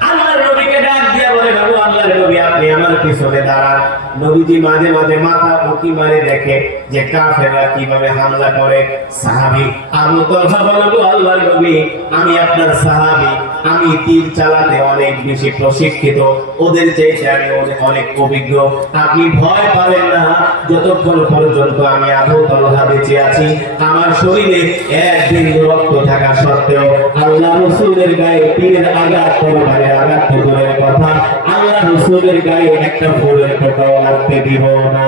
আল্লাহর নবীকে ডাক দিয়া বলে, বাবু আল্লাহর নবী আপনি আমার পিছনে দাঁড়ান। নবীজি মাঝে মাঝে মাথা উঁকি মারে দেখে যে কাফেররা কিভাবে হামলা করে। সাহাবী আবু তালহা বলে, আল্লাহর নবী আমি আপনার সাহাবী, আমি তীর চালাতে অনেক বেশি প্রশিক্ষিত, ওদের চাইতে আমি অনেক অভিজ্ঞ, আপনি ভয় পাবেন না। যতক্ষণ পর্যন্ত আমি আবু তালহা বেঁচে আছি, আমার শরীরে একদিন রক্ত থাকা সত্ত্বেও আল্লাহ রাসূলের গায়ে তীরের আঘাত, তরবারির আঘাত তো দূরের কথা, আল্লাহ রাসূলের গায়ে একটা ফুলের ফোঁটাও লাগতে দিব না।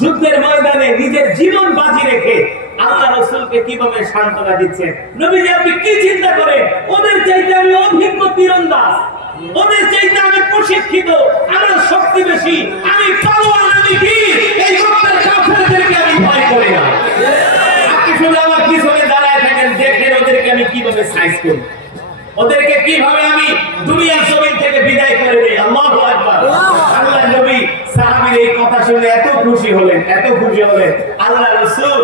যুদ্ধের ময়দানে নিজের জীবন বাজি রেখে আল্লাহ রাসূলকে কিভাবে সান্ত্বনা দিচ্ছেন। নবীজি আপনি কি চিন্তা করেন, ওদের চাইতে আমি অভিজ্ঞ তীরন্দাজ, ওদের চাইতে আমি প্রশিক্ষিত, আমার শক্তি বেশি, আমি পালোয়ান, আমি বীর, এই মক্কার কাফেরদেরকে আমি ভয় করি না। আপনি শুধু আমার পিছনে দাঁড়ায় থাকেন, দেখেন ওদেরকে আমি কিভাবে সাইজ করি, ওদেরকে কিভাবে আমি দুনিয়ার জমিন থেকে বিদায় করে দেই। আল্লাহু আকবার। আল্লাহর নবী সাহাবীর এই কথা শুনে এত খুশি হলেন, এত খুশি হলেন, আল্লাহ রাসূল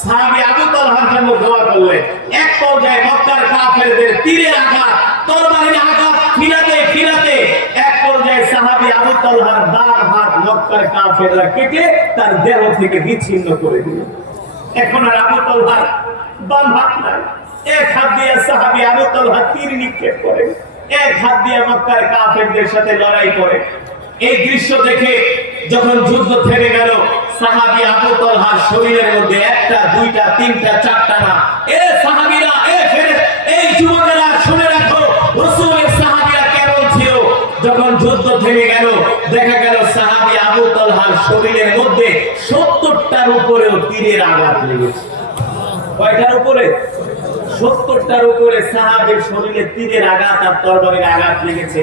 সাহাবী আবু তালহার জন্য দোয়া করলেন। এক পর্যায়ে মক্কার কাফেরদের তীরের আঘাত, তরবারির আঘাত ফিরাতে ফিরাতে এক পর্যায়ে সাহাবী আবু তালহার বাম হাত মক্কার কাফেররা কেটে তার দেহ থেকে বিচ্ছিন্ন করে দিল। এখন আর আবু তালহার বাম হাত নাই। এক হাত দিয়ে সাহাবী আবু তালহা তীর নিক্ষেপ করে, এক হাত দিয়ে মক্কার কাফেরদের সাথে লড়াই করে। এই দৃশ্য দেখে যখন যুদ্ধ থেমে গেল, সাহাবী আবু তালহার শরীরের মধ্যে একটা, দুইটা, তিনটা, চারটা না, এ সাহাবীরা, এই যুবকেরা শুনে রাখো, রাসূলের সাহাবীরা কেমন ছিল। যখন যুদ্ধ থেমে গেল, দেখা গেল সাহাবী আবু তালহার শরীরের মধ্যে 70টার উপরেও তীরের আঘাত লেগেছে। কয়টার উপরে? 70টার উপরে সাহাবীর শরীরে তীরের আঘাত আর তরবারির আঘাত লেগেছে।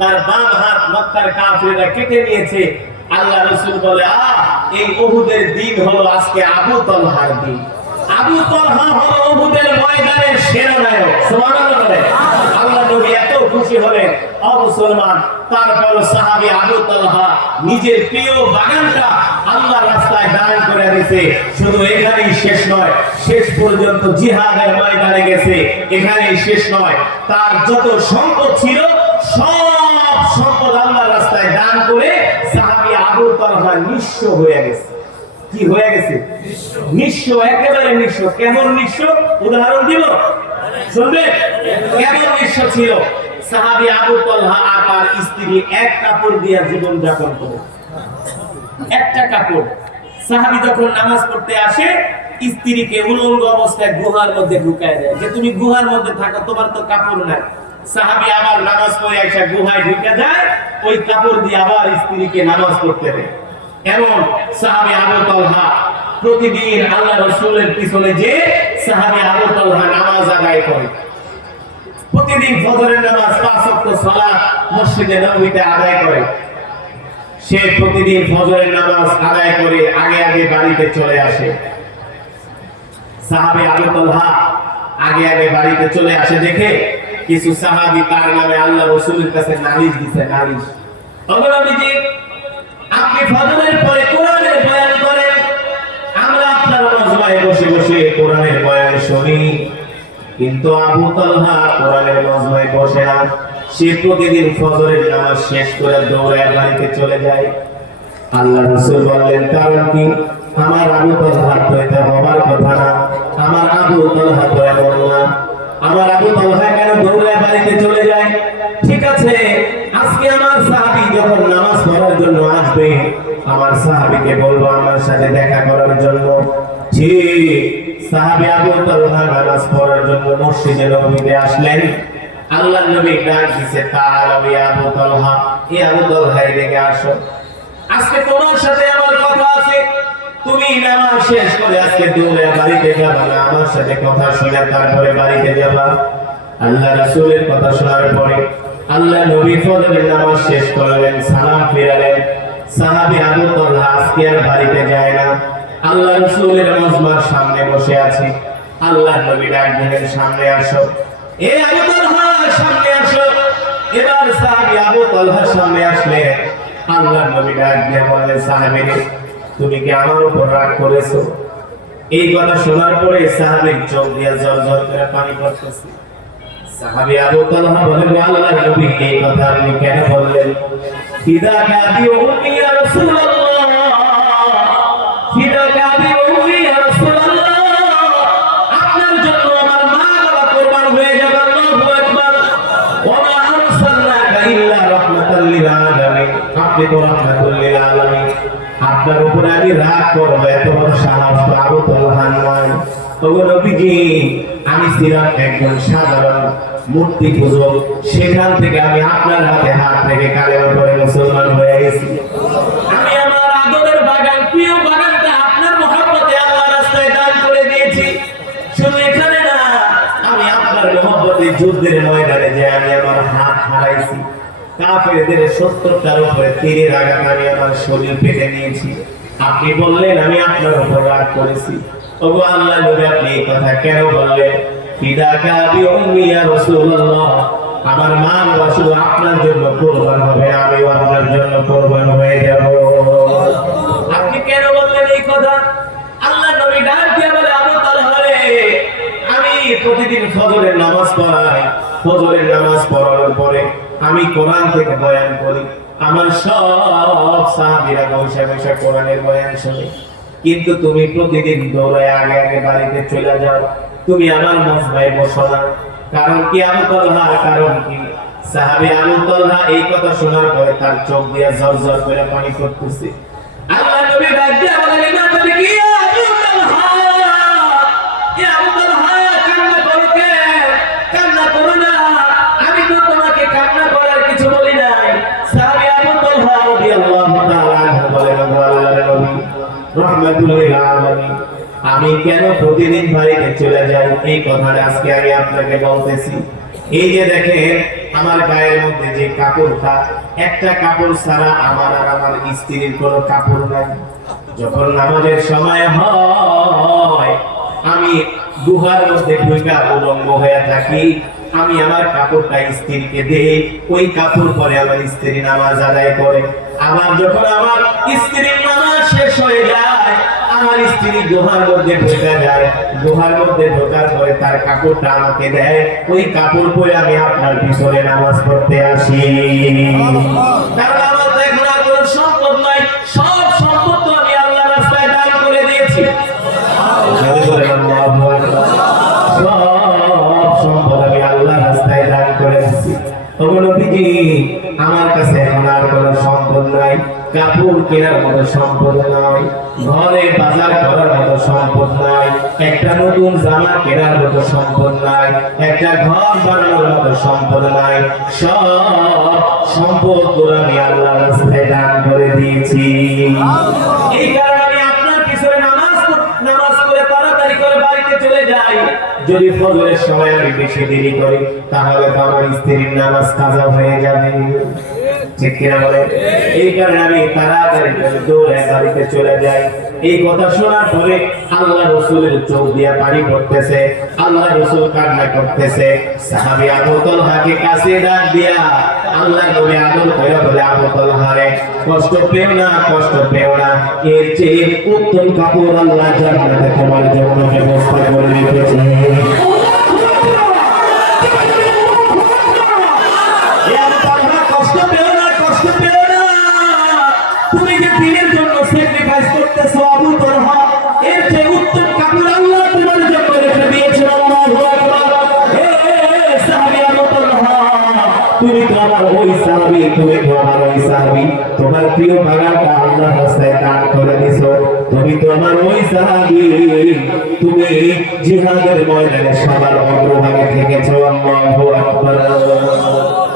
তার বাম হাত মক্কার কাফেররা কেটে নিয়েছে। আল্লাহ রাসূল বলে, এই উহুদের দিন হলো আজকে আবু তালহার দিন। আবু তালহা হলো উহুদের ময়দানের সেনানায়ক। সুবহানাল্লাহ। আল্লাহ নবী এত খুশি হলেন। মুসলমান, তারপর সাহাবী আবু তালহা নিজের প্রিয় বাগানটা আল্লাহর রাস্তায় দান করে দিয়েছে। শুধু এখানেই শেষ নয়, শেষ পর্যন্ত জিহাদের ময়দানে গেছে। এখানেই শেষ নয়, তার যত সম্পদ ছিল সব সম্পদ আল্লাহর রাস্তায় দান করে সাহাবী আবু তালহা নিঃস্ব হয়ে গেছে। কি হয়ে গেছে? নিঃস্ব, একেবারে নিঃস্ব। কেমন নিঃস্ব? উদাহরণ দিব, শুনবে কেমন নিঃস্ব ছিল। সাহাবী আবু তালহা আর তার স্ত্রী এক কাপড় দিয়ে জীবন যাপন করে, একটা কাপড়। সাহাবী যখন নামাজ পড়তে আসে, স্ত্রীকে উলঙ্গ অবস্থায় গুহার মধ্যে ঢুকায় দেয়, যে তুমি গুহার মধ্যে থাকো, তোমার তো কাপড় নাই। সাহাবী আবার নামাজ পড়ে এসে গুহায় ঢুকে যায়, ওই কাপড় দিয়ে আবার স্ত্রীকে নামাজ পড়তে দেয়। এমন সাহাবী আবু তালহা প্রতিদিন আল্লাহ রাসূলের পিছনে যে সাহাবী আবু তালহা নামাজ আদায় করে। প্রতিদিন ফজরের নামাজ 5 ওয়াক্ত সালাত মসজিদে নববীতে আদায় করে। সে প্রতিদিন ফজরের নামাজ আদায় করে আগে আগে বাড়িতে চলে আসে। সাহাবী আবু তালহা আগে আগে বাড়িতে চলে আসে দেখে কিছু সাহাবী তার নামে আল্লাহ রাসূলের কাছে নালিশ দিছে। নালিশ, নবীজি আপনি ফজরের পরে কোরআনের বয়ান করেন, আমরা আপনার মজমায় বসে বসে কোরআনের বয়ান শুনি, কিন্তু আবু তালহা কোরআনের মজমায় বসে না। সে প্রতিদিন ফজরের নামাজ শেষ করে দৌড়ে বাড়িতে চলে যায়। আল্লাহ রাসূল বললেন, কারণ কি? আমার আবু তালহা তো এটা হবার কথা না, আমার আবু তালহা তো এমন না। আমার আবু তালহা কেন দৌড়ে বাড়িতে চলে যায়? ঠিক আছে, আজকে আমার সাহাবী যখন নামাজ পড়ার জন্য আসবে, আমার সাহাবীকে বলবো আমার সাথে দেখা করার জন্য। ঠিক সাহাবী আবু তালহা নামাজ পড়ার জন্য মসজিদে নববীতে আসলেন। আল্লাহর নবী ডাক দিয়েছে, তাআলা ইয়া আবু তালহা, এ আবু তালহা এদিকে আসো, আজকে তোমার সাথে আমার কথা আছে। তুমি নামাজ শেষ করে আজকে দৌড়ে বাড়িতে যাবা না, আমার সাথে কথা শুনে তারপরে বাড়িতে যাবা। আল্লাহ রাসূলের কথা শোনার পরে আল্লাহ নবী ফজরের নামাজ শেষ করলেন, সালাম ফিরালেন। সাহাবী আবু তালহা আজকে আর বাড়িতে যায় না, আল্লাহ রাসূলের মজমার সামনে বসে আছে। আল্লাহ নবী ডাক দিলেন, সামনে আসো। এ আবু তালহা সামনে আসো। এবার সাহাবী আবু তালহা সামনে আসলে আল্লাহ নবী ডাক দিয়ে বললেন, সাহাবী তুমি কি আমার উপর রাগ করেছো? এই কথা শোনার পরে সাহাবীর চোখ দিয়ে ঝরঝর করে পানি পড়তেছে। সাহাবী আবু তালহা বলেন, আল্লাহর নবী এই কথা আপনি কেন বললেন? ফিদাকা বি উম্মি ইয়া রাসূলুল্লাহ, ফিদাকা বি উম্মি ইয়া রাসূলুল্লাহ, আপনার জন্য আমার মা বাবা কুরবান হয়ে যাবে। আল্লাহু আকবার। ওয়া মা আরসালনাকা ইল্লা রাহমাতাল লিল আলামিন, আপনি তো রাহমাতুল লিল আলামিন। আপনার উপরে আমি রাগ করব এত বড় সাহস তো আবু তালহার নয়। ওগো নবীজি, আমি ছিলাম একজন সাধারণ মূর্তি পূজক, সেখান থেকে আমি আপনার হাতে হাত রেখে কালেমা পড়ে মুসলমান হয়ে গেছি। আমি আমার আদরের বাগান, প্রিয় বাগানটা আপনার মহব্বতে আল্লাহর রাস্তায় দান করে দিয়েছি। শুধু এখানে না, আমি আপনার মহব্বতে যুদ্ধের ময়দানে যে আমি আমার হাত হারাইছি, কাফেরদের 70টার উপরে তীরের আঘাত আমি আমার শরীর পেতে নিয়েছি। আপনি বললেন আমি আপনার উপর রাগ করেছি। ওগো আল্লাহ নবী, আপনি এই কথা কেন বললেন? ফিদাকা বি উম্মি ইয়া রাসূলুল্লাহ, আমার মা বাবা শুধু আপনার জন্য কুরবান হবে, আমিও আপনার জন্য কুরবান হয়ে যাব। আপনি কেন বললেন এই কথা? আল্লাহ নবী ডাক দিয়ে বলে, আবু তালহা রে, আমি প্রতিদিন ফজরের নামাজ পড়াই। ফজরের নামাজ পড়ানোর পরে আমি কোরআন থেকে বয়ান করি। আমার সব সাহাবীরা বসে বসে কোরআনের বয়ান শুনে, কিন্তু তুমি প্রতিদিন দৌড়ায় আগে আগে বাড়িতে চলে যাও, তুমি আমার মজমায় বসো না। কারণ কি আবু তালহা? কারণ কি? সাহাবী আবু তালহা এই কথা শোনার পরে তার চোখ দিয়ে ঝরঝর করে পানি পড়তেছে। আল্লাহ নবী ডাক দিয়ে বলেন, না তুমি কি আবু তালহা, কি আবু তালহা কান্না করতে? কান্না করো না, আমি তো তোমাকে কান্না করার কিছু বলি নাই। সাহাবী আবু তালহা রাদিয়াল্লাহু তাআলা আনহু বলেন, আল্লাহর নবী রাহমাতুল লিল আলামিন, আমি কেন প্রতিদিন বাড়িতে চলে যাই এই কথাটা আজকে আমি আপনাকে বলতেছি। এই যে দেখেন আমার গায়ের মধ্যে যে কাপড়টা, একটা কাপড় ছাড়া আমার আর আমার স্ত্রীর কোনো কাপড় নাই। যখন নামাজের সময় হয় আমি গুহার মধ্যে ঢুকা উলঙ্গ হয়ে থাকি, আমি আমার কাপড়টা স্ত্রীকে দেই, ওই কাপড় পরে আমার স্ত্রী নামাজ আদায় করে। আবার যখন আমার স্ত্রীর নামাজ শেষ হয়ে যায়, আমার স্ত্রী গুহার মধ্যে ঢোকা যায়, গুহার মধ্যে ঢোকার পরে তার কাপড়টা আমাকে দেয়, ওই কাপড় পরে আমি আপনার পিছনে নামাজ পড়তে আসি। কারণ আমার তো এখন আর কোনো সম্পদ নাই, সব সম্পদ তো আমি আল্লাহর রাস্তায় দান করে দিয়েছি। সব সম্পদ আমি আল্লাহর রাস্তায় দান করে দিয়েছি। নবীজি, আমার কাছে এখন আর কোনো সম্পদ নাই, কাপড় কেনার মতো সম্পদ নাই, ঘরে বাজার করার মতো সম্পদ নাই, একটা নতুন জামা কেনার মতো সম্পদ নাই, একটা ঘর বানানোর মতো সম্পদ নাই। সব সম্পদ আমি আল্লাহর রাস্তায় দান করে দিয়েছি। এই কারণে আমি আপনার পিছনে নামাজ করে তাড়াতাড়ি করে বাড়িতে চলে যাই। যদি ফজরের সময় আমি বেশি দেরি করি, তাহলে তো আমার স্ত্রীর নামাজ কাজা হয়ে যাবে, ঠিক কিনা বলে? এই কারণে আমি তাড়াতাড়ি দৌড়ে বাড়িতে চলে যাই। এই কথা শোনার পরে আল্লাহ রাসূলের চোখ দিয়ে পানি পড়তেছে, আল্লাহ রাসূল কান্না করতেছে। সাহাবী আবু তালহাকে কাছে ডাক দিয়া আল্লাহ নবী আদর করে বলে, আবু তালহা রে, কষ্ট পেও না, কষ্ট পেও না, এর চেয়ে উত্তম কাপড় আল্লাহ জান্নাতে তোমার জন্য ব্যবস্থা করে রেখেছে। তুমি যে দিনের জন্য স্যাক্রিফাইস করতেছো আবু তালহা, এর চেয়ে উত্তম কাপড় আল্লাহ তোমার জন্য রেখে দিয়েছেন। আল্লাহু আকবার। হে সাহাবী আবু তালহা, তুমি তো আমার ওই সাহাবী, তুমি তো আমার ওই সাহাবী, তোমার প্রিয় বাগানটা আল্লাহর রাস্তায় দান করে দিছো। তুমি তো আমার ওই সাহাবী, তুমি জিহাদের ময়দানে সবার অগ্রভাগে থেকেছো। আল্লাহু আকবার।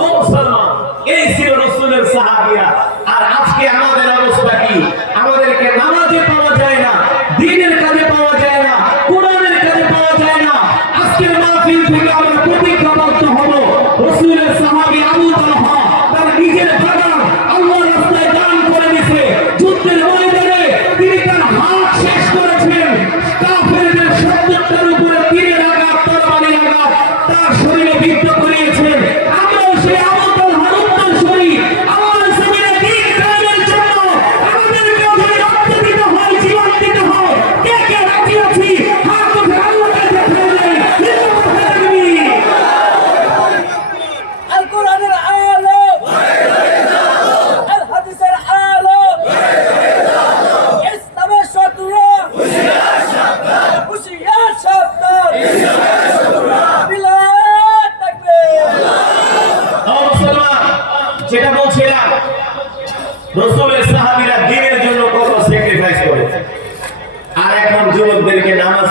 ও মুসলমান, এই ছিল রাসূলের সাহাবীরা। আর আজকে আমাদের অবস্থা কি? আমাদেরকে নামাজে পাওয়া যায় না, দ্বীনের কাজে পাওয়া যায় না, কোরআনের কাজে পাওয়া যায় না। আজকের মাহফিল থেকে আমরা প্রতিজ্ঞাবদ্ধ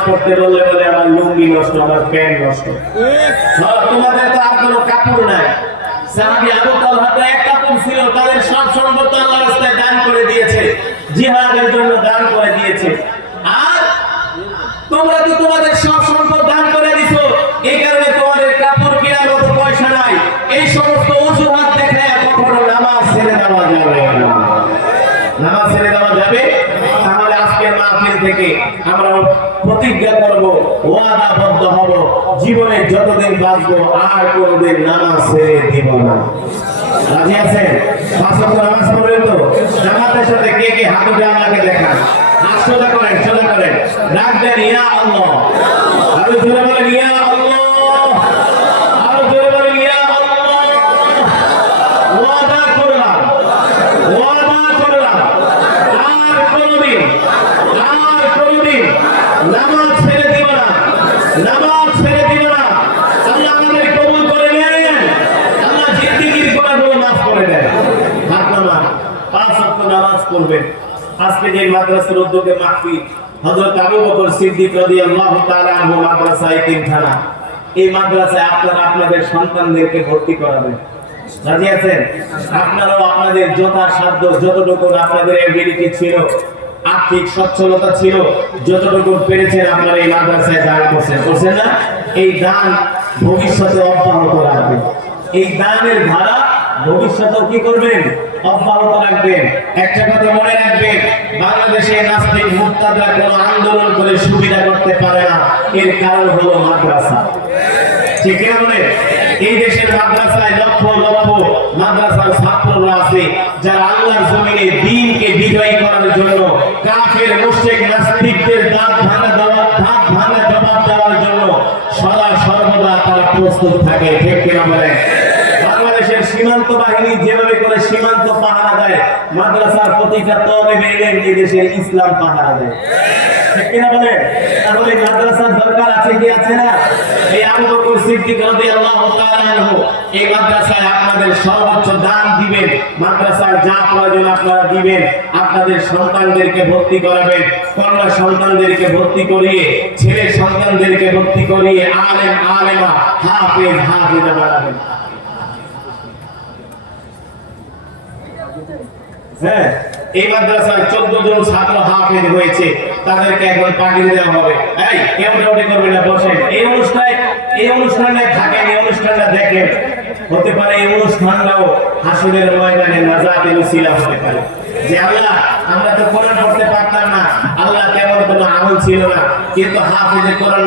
পড়তে বললে বলে আমার লুঙ্গি নষ্ট, আমার প্যান্ট নষ্ট। তোমাদের তো আর কোনো কাপড় নাই। সাহাবী আবু তালহা তো এক কাপড় ছিল, তাদের সব সম্পদ আল্লাহর রাস্তায় দান করে দিয়েছে, জিহাদের জন্য দান করে দিয়েছে। আর তোমরা তো তোমাদের সব সম্পদ দান করে দিছো, এই কারণে তোমাদের কাপড় কেনার মতো পয়সা নাই। এই সমস্ত অজুহাত দেখে কখনো নামাজ ছেড়ে দেওয়া যাবে না। নামাজ ছেড়ে দেওয়া যাবে? তাহলে আজকের মাহফিল থেকে আমরা প্রতিজ্ঞা করব, ওয়াদাবদ্ধ হব, জীবনে যতদিন বাঁচবো আর কোনোদিন নামাজ ছেড়ে দিব না। রাজি আছেন? 5 ওয়াক্ত নামাজ পড়বেন তো? জামাতের সাথে কে কে হাত উঠে আল্লাহকে দেখান, হাত সোজা করেন, সোজা করেন, রাখবেন ইয়া আল্লাহ। আরো জোরে বলেন ইয়া আল্লাহ, আরো জোরে বলেন ইয়া আল্লাহ। ওয়াদা করলাম, ওয়াদা করলাম, আর কোনোদিন নামাজ ছেড়ে দিব না, নামাজ ছেড়ে দিব না। আল্লাহ আমাদের কবুল করে নেন, আল্লাহ জিন্দেগির গুনাহগুলো মাফ করে দেন। হাত নামান, 5 ওয়াক্ত নামাজ পড়বেন। আজকে যে মাদ্রাসার উদ্যোগে মাহফিল, হযরত আবু বকর সিদ্দিক রাদিয়াল্লাহু তাআলা আনহু মাদ্রাসা এতিমখানা, এই মাদ্রাসায় আপনারা আপনাদের সন্তানদেরকে ভর্তি করাবেন। রাজি আছেন? আপনারাও আপনাদের যথাসাধ্য যতটুকু আপনাদের এবিলিটি ছিল, আর্থিক সচ্ছলতা ছিল, যতটুকু পেরেছেন আপনারা এই মাদ্রাসায় দান করছেন না? এই দান ভবিষ্যতে অব্যাহত রাখবেন। এই দানের ধারা ভবিষ্যতেও কি করবেন? অব্যাহত রাখবেন। একটা কথা মনে রাখবেন, বাংলাদেশে নাস্তিক মুরতাদরা কোনো আন্দোলন করে সুবিধা করতে পারে না, এর কারণ হলো মাদ্রাসা। ঠিক না বলে? এই দেশের মাদ্রাসায় লক্ষ লক্ষ মাদ্রাসার ছাত্ররা আছে, যারা আল্লাহর জমিনে দ্বীনকে বিজয়ী করার জন্য কাফের মুশরিক নাস্তিকদের দাঁত ভাঙা জবাব দেওয়ার জন্য সদা সর্বদা তারা প্রস্তুত থাকে। ঠিক কিনা বলেন? বাংলাদেশের সীমান্ত বাহিনী যেভাবে করে সীমান্ত পাহারা দেয়, মাদ্রাসার প্রতিটা তলেবে এলেন এই দেশের ইসলাম পাহারা দেয়। ঠিক কিনা বলেন? তাহলে মাদ্রাসার দরকার আছে কি আছে না? এই আবু বকর সিদ্দিক রাদিয়াল্লাহু তাআলা আনহু এই মাদ্রাসায় আপনাদের সর্বোচ্চ দান দিবেন, মাদ্রাসার যা প্রয়োজন আপনারা দিবেন, আপনাদের সন্তানদেরকে ভর্তি করাবেন, কন্যা সন্তানদেরকে ভর্তি করিয়ে, ছেলে সন্তানদেরকে ভর্তি করিয়ে আলেম আলেমা, হাফেজ হাফেজা বানাবেন। হ্যাঁ, এই মাদ্রাসায় 14 জন ছাত্র হাফেজ হয়েছে, তাদেরকে এখন পাঠিয়ে দেওয়া হবে। এই কেউ ডাউটি করবে না, বসেন। এই অনুষ্ঠানে থাকেন, এই অনুষ্ঠানটা দেখেন। হতে পারে এই অনুষ্ঠানটাও হাসরের ময়দানে নাজাতের উসিলা হতে পারে। যে আল্লাহ, আমরা তো কোরআন পড়তে পারতাম না, আল্লাহ কেমন কোনো আমল ছিল না, কিন্তু হাফেজে কোরআন